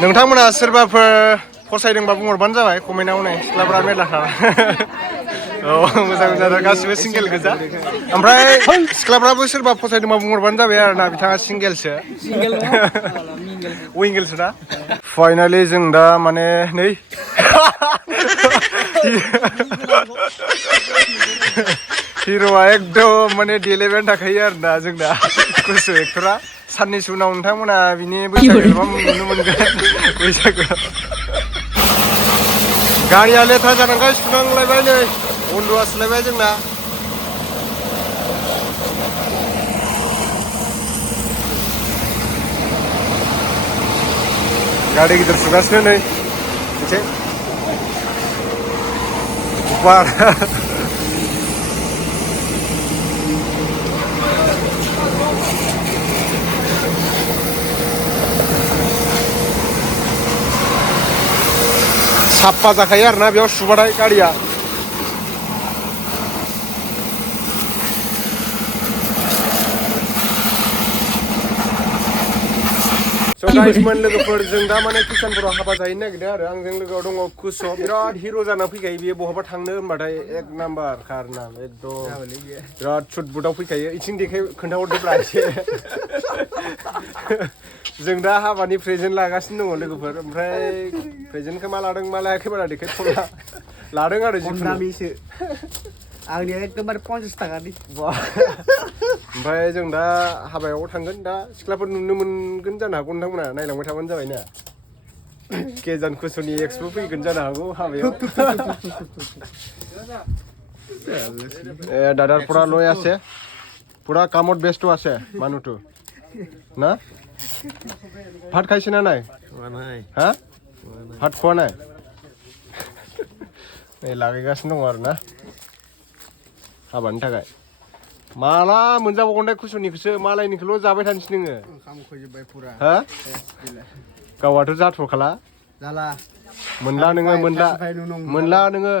नोंथांमोना सोरबाफोर फसायदोंबा बुंहरबानो जाबाय कमेन्टआव नै सिख्लाफोरा मेरलाथार औ मोजां जादों गासिबो सिंगेल गोजा ओमफ्राय सिख्लाफ्राबो सोरबा फसायदोंबा बुंहरबानो जाबाय आरोना बिथाङा सिंगेलसो विंगेलसो ना फाइनालि जों दा माने नै हिर'आ एकदम माने देलायबायानो थाखायो आरोना जोंना गुसु एक्टरा साननैसो उनाव नोंथांमोना बिनि बैसागु एलबाम नुनो मोनगोन बैसागुआव गारिया लेथ्रा जानांगाय सुनांलायबाय नै बन्द'आ सोलायबाय जोंना गारि गिदिर सुगासिनो नै मोनसे बार साफा जाखायो आरोना बेयाव सुबाथाय गारिया गाइसमोन लोगोफोर जों दा माने किसानफोराव हाबा जाहैनो नागिरदों आरो आंजों लोगोआव दङ कुस' बिराद हिर' जाना फैखायो बियो बहाबा थांनो होनबाथाय एक नाम्बार खारना एकदम बिराद सुटबुटाव फैखायो इथिं देखाय खोन्थाहरदोब्रा एसे जों दा हाबानि प्रेजेन्ट लागासिनो दङ लोगोफोर ओमफ्राय प्रेजेन्टखौ मा लादों मा लायाखै बारा देखायथ'ला लादों आरो जिखुनु आंनिया एकदमबारे 50 थाखानि ओमफ्राय जों दा हाबायाव थांगोन दा सिख्लाफोर नुनो मोनगोन जानो हागौ नोंथांमोना नायलांबाय थाबानो जाबाय ना केजान कुसुनि एक्सपो फैगोन जानो हागौ हाबायाव दादार पुरा लय আছে পুরা কামত ব্যস্ত আছে মানুহটো না ভাত খাইছে না নাই হ্যাঁ ভাত খোৱা নাই এই লাগাयगासिनो दङ आरो ना हाबानि थाखाय माला मोनजाबावगोन कुसुनिखौसो मालायनिखौल' जाबाय थानोसै नोङो हा गावाथ' जाथ'खाला जाला मोनला नोङो मोनला नोङो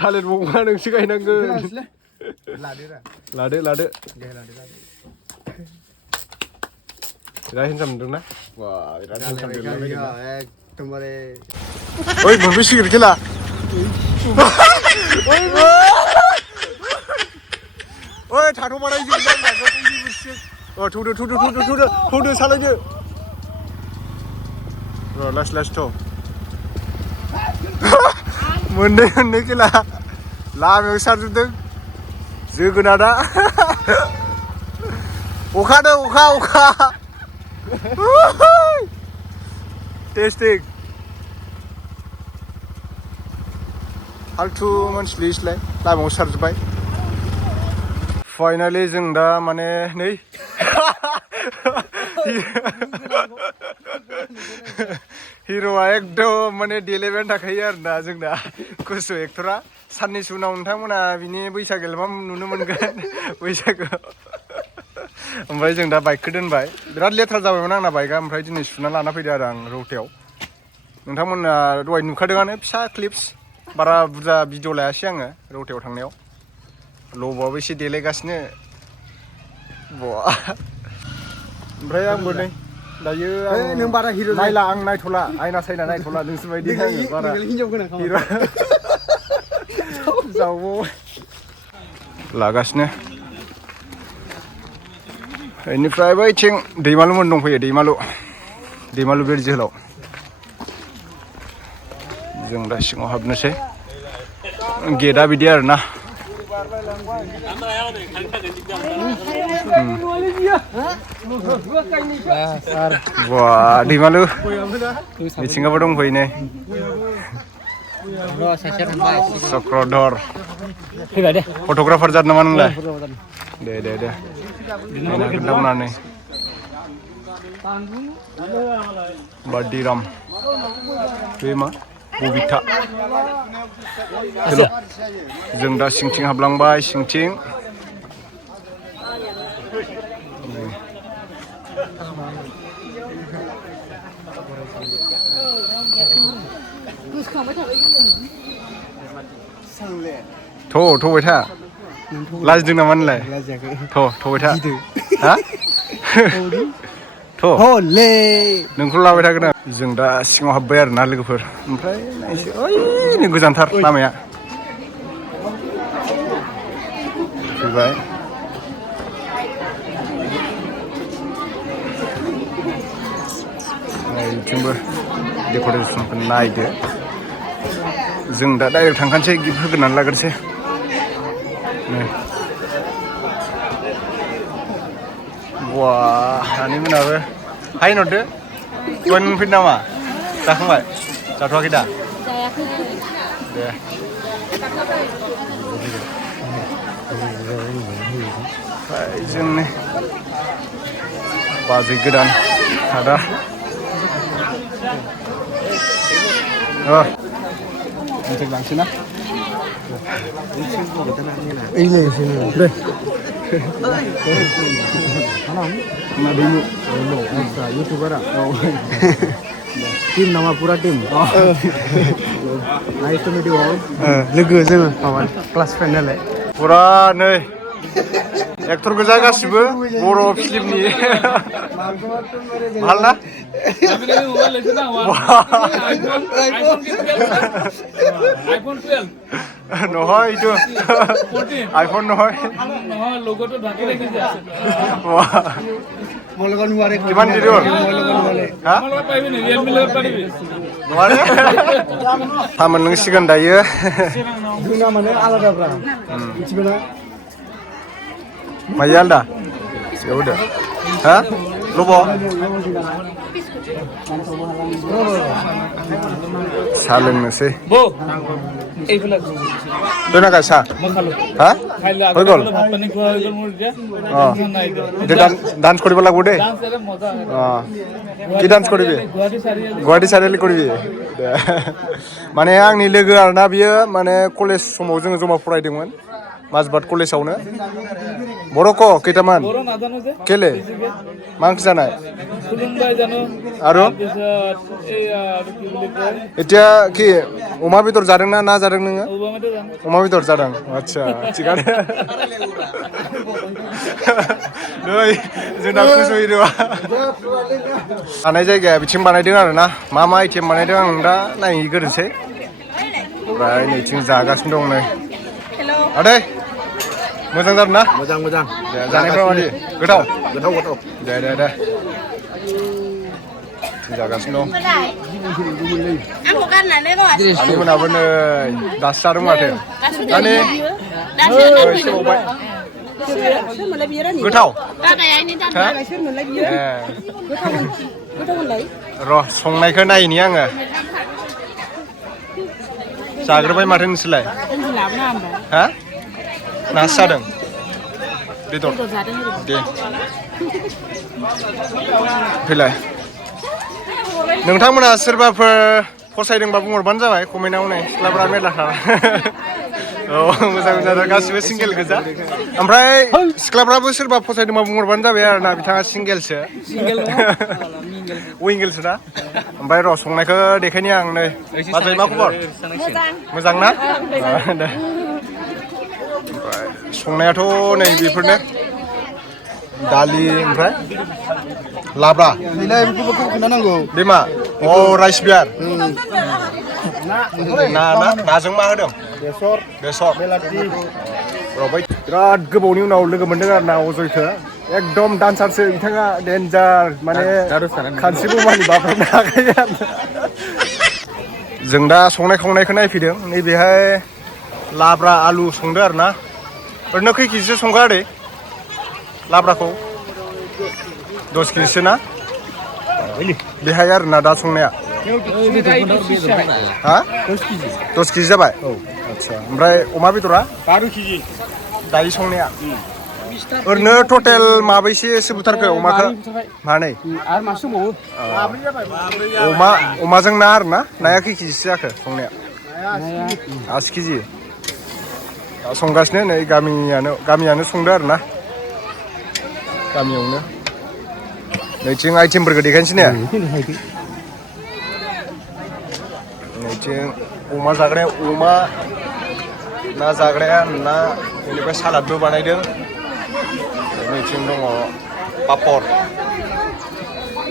थालिर दंफाङा नोंसो गायनांगोन लादो बिराद हिनजाव मोनदोंना बिराद एकदमबारे ओइ मोनबै सिगारेट खेला ओइ थाथ'बाथाय थौदो सालायदो र' लासै थ' मोननै खेला लामायाव सारजोबदों जोगोनारा अखा टेस्टिं फालथु मानसिलाय लामायाव सारजोब्बाय फाइनालि जों दा माने नै हिर'आ एकदम माने देलायबायानो थाखायो आरोना जोंना गुसु एक्टरा साननैसो उनाव नोंथांमोना बिनि बैसागु एलबाम नुनो मोनगोन बैसागुआव ओमफ्राय जों दा बाइकखौ दोनबाय बिराद लेथ्रा जाबायमोन आंना बाइकआ ओमफ्राय दिनै सुना लाना फैदो आरो आं रौतायाव नोंथांमोना दहाय नुखादोंआनो फिसा क्लिप्स बारा बुरजा भिडिअ लायासै आङो रौतायाव थांनायाव लबाबो एसे देलायगासिनो ओमफ्राय आंबो नै दायो नों बारा हिर' नायला आं नायथ'ला आयना सायना नायथ'ला नोंसोर बायदि बारा हिर' जावो लागासिनो बेनिफ्राय बैथिं दैमालुमोन दंफैयो दैमालु बिर जोहोलाव जों दा सिङाव हाबनोसै गेटआ बिदि आरोना दैमालु मिथिंगाबो दंफैयो नै चक्रधर फट'ग्राफार जादों नामा नोंलाय दे खोन्थामोनानै Dadiram बे मा बबिता हेल' जों दा सिंथिं हाबलांबाय सिंथिं थ'बाय था लाजिदों नामा नोंलाय थ'बाय था हा हले नोंखौ लाबाय थागोन आं जों दा सिङाव हाबबाय आरो ना लोगोफोर ओमफ्राय नायसै ओइ गोजानथार लामाया फैबाय बिथिंबो डेक'रेसनखौ नायदो जों दा डाइरेक्ट थांखानोसै गिफ्ट होग्रोनानै लाग्रोसै बा हानिमोनाबो हाय नरदो जइन मोनफैदों नामा जाखांबाय जाथ'वाखै दा दे ओमफ्राय जोंनि बाजै गोदान आदा Untuk langsung lah. Ini sini. Deh. Nak dulu. अच्छा यूट्यूबर टीम नामा पूरा team nice to meet you all लोगो जोङो माबा क्लास फ्रेन्ड नालाय पुरा नै एक्टर गोजा गासिबो बर' फिल्मनि ভাল না iPhone 12 নহয় এইটো আইফোন নহয় নহয় লোগোটো ঢাকি ৰাখিছে মোৰ লগত নোৱাৰে কিমান দেৰি হ'ল হা মোৰ লগত পাৰিবি নি Realme লগত পাৰিবি নোৱাৰে थामोन नोंसिगोन दायो जोंना माने आलादाब्रा मिथिबायना माया आलदा ya udah ha lobo सालोंनोसै বো এইফালে दोना गायसा हा হৈ গ'ল ভাত পানী খোৱা হৈ গ'ল মোৰ এতিয়া ডান্স কৰিব লাগিব দেই ডান্স এৰে মজা কি ডান্স কৰিবি গুৱাহাটী চাৰিআলি কৰিবি माने आंनि लोगो आरोना बियो माने कलेज समाव जोङो जमा फरायदोंमोन माजबाद कलेजावनो बर'क खैटामान बर' नाजानो जे केले मा ओंख्रि जानाय खुलुमबाय জানো আৰু এই কি বুলি কয় এতিয়া কি अमा बेदर जादों ना जादों नोङो ওবামাটো জানো अमा बेदर जादों आच्छा थिगानो नै जोंना खुसुयै दं थानाय जायगाया बिथिं बानायदों आरोना मा आइटेम बानायदों आं दा नायग्रोनोसै ओमफ्राय नैथिं जागासिनो दं नै आदै मोजां जादों ना मोजां मोजां जानायफ्रा मादि गोथाव गोथाव दे जागासिनो दं आनैमोनाबो नै दासो जादों माथो दानि गोथाव र' संनायखौ नायनि आङो जाग्रोबाय माथो नोंसोरलाय हा नासो जादों बेदर दे फैलाय नोंथांमोना सोरबाफोर फसायदोंबा बुंहरबानो जाबाय कमेन्टआव नै सिख्लाफ्रा मेरलाथार औ मोजां जादों गासिबो सिंगेल गोजा ओमफ्राय सिख्लाफ्राबो सोरबा फसायदोंबा बुंहरबानो जाबाय आरोना बिथाङा सिंगेलसो विंगेलसो ना ओमफ्राय र' संनायखौ देखायनि आं नै बाजै मा खबर मोजां ना दे संनायाथ' नै बेफोरनो दालि ओमफ्राय लाब्रा खोनानांगौ बे मा अ राइस बियार नाजों मा होदों बेसर र' बै बिराद गोबावनि उनाव लोगो मोनदों आरो ना अजयखौ एकदम डान्सारसो बिथाङा डेन्जार माने खानस्रिबो मानि बाब्राबनो हाखायो आरो जों दा संनाय खावनायखौ नायफैदों नैबेहाय लाब्रा आलु संदो आरो ना ओरैनो खै केजिसो संखो आदै लाब्राखौ 10 केजिसो ना बेहाय आरो ना दा संनाया हा 10 केजि जाबाय आच्छा ओमफ्राय अमा बेदरा 12 केजि दायो संनाया ओरैनो टटेल माबैसेसो बुथारखो अमाखौ मानै आरो मासे दंबावो अमाजों ना आरो ना नाया खै केजिसो जाखो संनाया 80 केजि संगासिनो नै गामियानो संदो आरो ना गामियावनो नैथिं आइटेमफोरखौ देखायनोसै ने नैथिं अमा जाग्राया अमा ना जाग्राया ना बेनिफ्राय सालादबो बानायदों नैथिं दङ पापर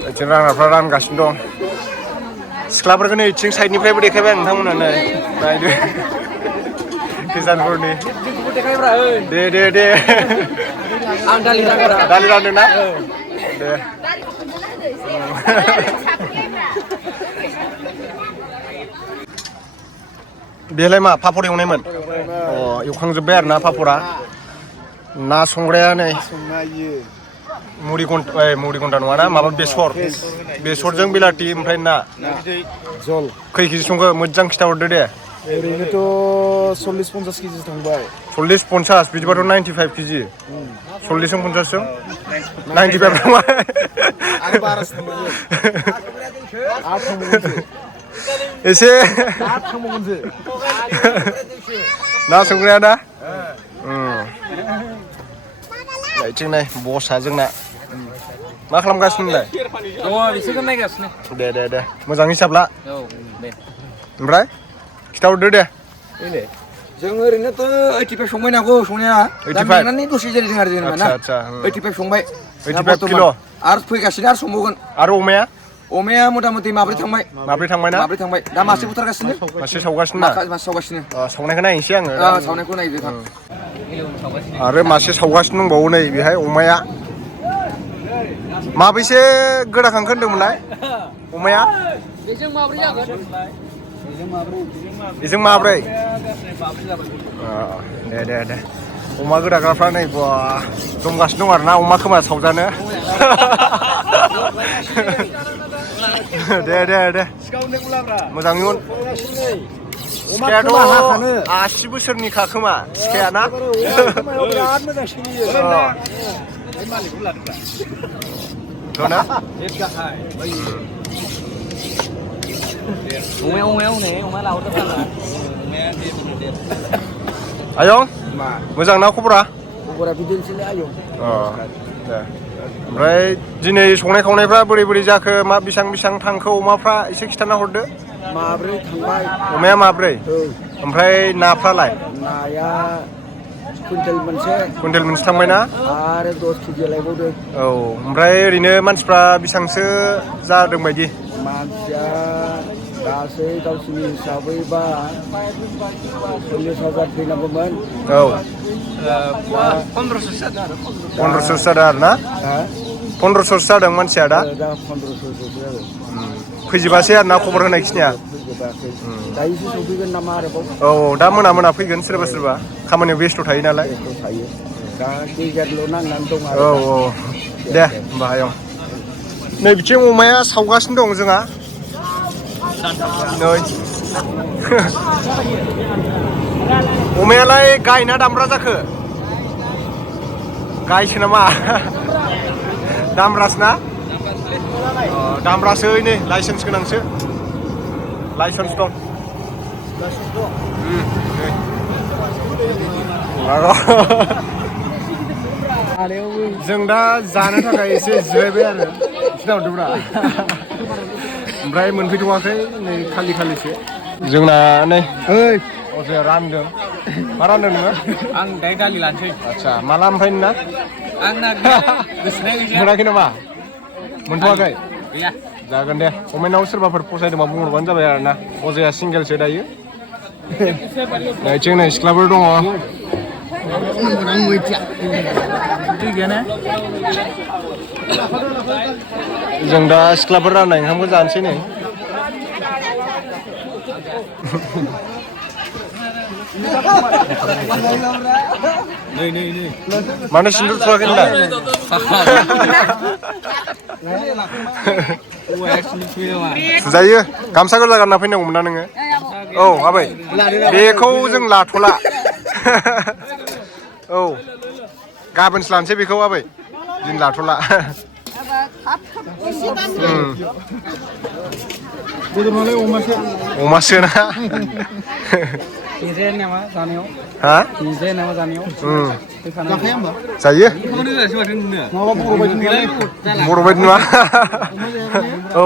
बिथिं रानग्राफ्रा रानगासिनो दं सिख्लाफोरखौ नै इथिं साइडनिफ्रायबो देखायबाय नोंथांमोना नै नायदो गोजानफोरनि दे आं दालि रानग्रा दालि रानदों ना दे बेलाय मा पापर एवनायमोन अ एवखांजोब्बाय आरो ना पापरा ना संग्राया नै मुरि घन्टा नङा ना माबा बेसरजों बिलाथि ओमफ्राय ना जल खै केजि संखो मोजां खिथाहरदो दे ओरैनोथ' 40-50 केजि थांबाय 40-50 बिदिबाथ' 95 केजि 40जों 50जों 95 नङा आरो बारासो थांबावगोन आरो थांबावगोनसो एसे आरो थांबावगोनसो ना संग्राया ना बिथिं नाय बसआ जोंना मा खालामगासिनो नोंलाय बिसोरखौ नायगासिनो दे मोजां हिसाब ला ओमफ्राय खिथाहरदो दे जों ओरैनोथ' 85 संबाय नांगौ संनाया 85 दसे जिरायदों आरो जेनेबा ना 85 संबाय 85 किल' आरो फैगासिनो आरो संबावगोन आरो अमाया मथा मथि माब्रै थांबाय ना माब्रै थांबाय दा मासे बुथारगासिनो मासे सावगासिनो ना मासे सावगासिनो सावनायखौ नायनोसै आङो सावनायखौ नायदो थां आरो मासे सावगासिनो दंबावो नै बेहाय अमाया माबैसे गोदाखांखो होनदोंमोनलाय अमाया बेजों माब्रै दे अमा गोदाग्राफ्रा नै बा दंगासिनो दं आरो ना अमा खोमा सावजानो दे मोजाङै उन सिखायाथ' 80 बोसोरनिखा खोमा सिखाया ना बिराद मोजां सोलियो आयं मोजां ना खबरा बिदिनोसैलै आयं दे ओमफ्राय दिनै संनाय खावनायफ्रा बोरै जाखो मा बेसेबां थांखो अमाफ्रा एसे खिथाना हरदो माब्रै थांबाय अमाया माब्रै ओमफ्राय नाफ्रालाय नाया कुइन्टेल मोनसे थांबाय ना आरो 10 केजि लायबावदों औ ओमफ्राय ओरैनो मानसिफ्रा बेसेबांसो जादों बायदि मानसिया गासै गावसिनि हिसाबैबा 40,000 फैनांगौमोन औ 1500 जादों आरो ना 1500 जादों मानसिया दा 1500 जादों फैजोबासै आरो ना खबर होनाय खिनिया दायोसो सफैगोन नामा आरोबाव औ दा मोना फैगोन सोरबा खामानियाव बेस्थ' थायो नालाय दा गेजेरल' नांनानै दं औ दे होमबा आयं नै बिथिं अमाया सावगासिनो दं जोंहा नै अमायालाय गायना दामब्रा जाखो गायसो नामा दामब्रासो ना दामब्रासो नै लाइसेन्स गोनांसो लाइसेन्स दं जों दा जानो थाखाय एसे जिरायबाय आरो खिन्थाहरदोंब्रा ओमफ्राय मोनफैथ'वाखै नै खालिसो जोंना नै अजया रानदों मा रानदों नोङो आं दायो दालि लानोसै आदसा माला ओमफ्राय नोंना आंना मोनाखै नामा मोनथ'वाखै गैया जागोन दे कमेन्टआव सोरबाफोर फसायदोंबा बुंहरबानो जाबाय आरो ना अजया सिंगेलसो दायो जोंना सिख्लाफोर दङ जों दा सिख्लाफोर राननाय ओंखामखौ जानोसै नै मानो सिन्दुर थुवाखै नोंलाय सुजायो गामसा गोजा गानना फैनांगौमोन ना नोङो औ आबै बेखौ जों लाथ'ला औ गाबोनसो लानोसै बेखौ आबै दिनै लाथ'ला अमासो ना हा जायो बर' बायदि नङा औ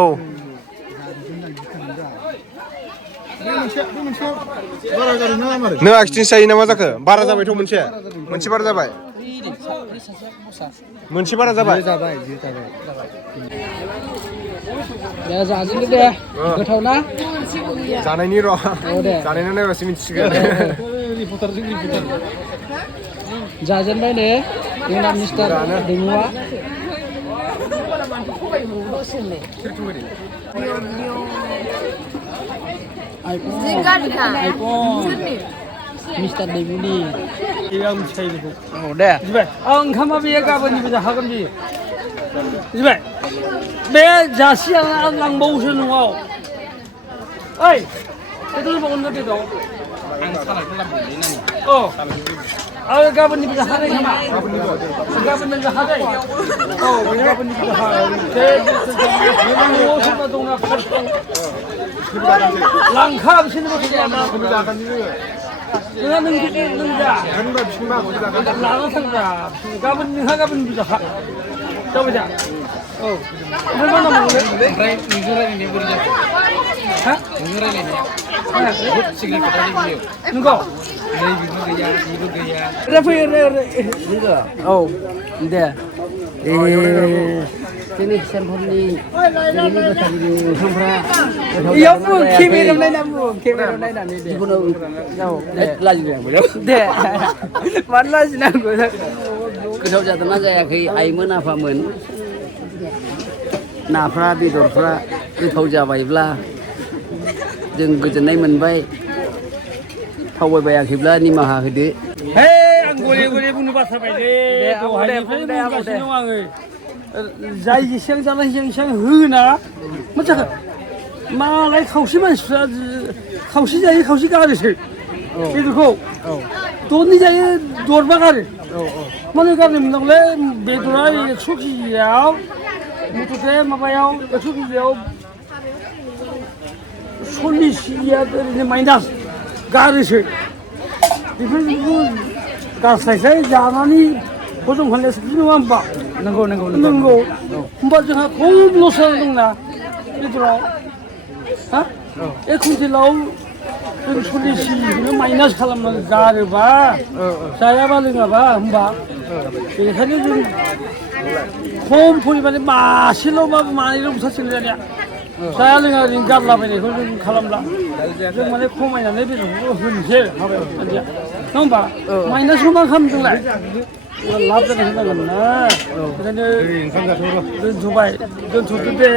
नों आखिथिंसो जायो ना मा जाखो बारा जाबायथ' मोनसे बारा जाबाय मोनसे बारा जाबाय दे जाजोबदो दे गोथाव ना जानायनि र' जानायनि नायबासो मिथिसिगोन जाजेनबाय ने जोंना मिस्टार दैमुआ मिस्टार दैमुनि दे ओंखामा बेयो गाबोननिबो जाखागोन बेयो बुजिबाय बे जासि आं लांबावोसो न'आव ओइ बेदर बावगोन ना बेदर आं सालादखौ लाबोदोंलै नानि आरो गाबोननिबो जाखानाय नामा गाबोननो जाखानाय औ गाबोननिबो जाखानाय न'आव सोरबा दंना लांखा बिसोरनोबो नोंहा नों जा लाना थांग्रा गाबोन नोंहा गाबोननिबो जाखा जाबाय दा औ ओमफ्राय मा नांबावगोन ओमफ्राय नोंजों रायलायनाया बोरै जाखो हा नोंजों रायलायनाया बहुद सिग्रेट खोथालै बियो नंगौ नै बेबो गैया बेबो गैया औ दे जोंनि फिसाफोरनि जोंनि गथ'फोरनि ओंखामफ्रा इयावबो केमेरायाव नायनानै दे जिखुनु दे मानो लाजिनांगौ गोथाव जादोंना जायाखै आइमोन आफामोन नाफ्रा बेदरफ्रा गोथाव जाबायब्ला जों गोजोननाय मोनबाय थावबायबायाखैब्ला निमाहा होदो हे आं गले गले बुंनो बाथ्रा बायदे दहायनिफ्राय बुंगासिनो दं आङो जाय जेसेबां जानाय जेसेबां होना मा जाखो मालाय खावसे मानसिफ्रा खावसे जायो खावसे गारोसो बेदरखौ दरनै जायो दरबा गारो मानो गारनो मोननांगौलै बेदरा 100 केजियाव मुथुथे माबायाव 100 केजियाव 40 केजिया ओरैनो माइनास गारोसो बेफोरखौ गारस्लायस्लाय जानानै हजम खालामनाया साबसिन नङा होमबा नंगौ होमबा जोंहा खम लस जाना दंना बेदराव हा 1 कुइन्टेलाव जों 40 केजिखौनो माइनास खालामनानै गारोबा जायाबा लोङाबा होमबा बेनिखायनो जों खम परिमाणे मासेल'बाबो मानैल' बुथारसिगोन जानाया जाया लोङा ओरैनो गारलाबायनायखौ जों खालामला जों माने खमायनानै बेदरखौ होनोसै नङा होमबा माइनासखौ मा खालामदोंलाय लाब जानाय होनांगोन ना ओंखायनो दोनथ'बाय दोनथ'दो दे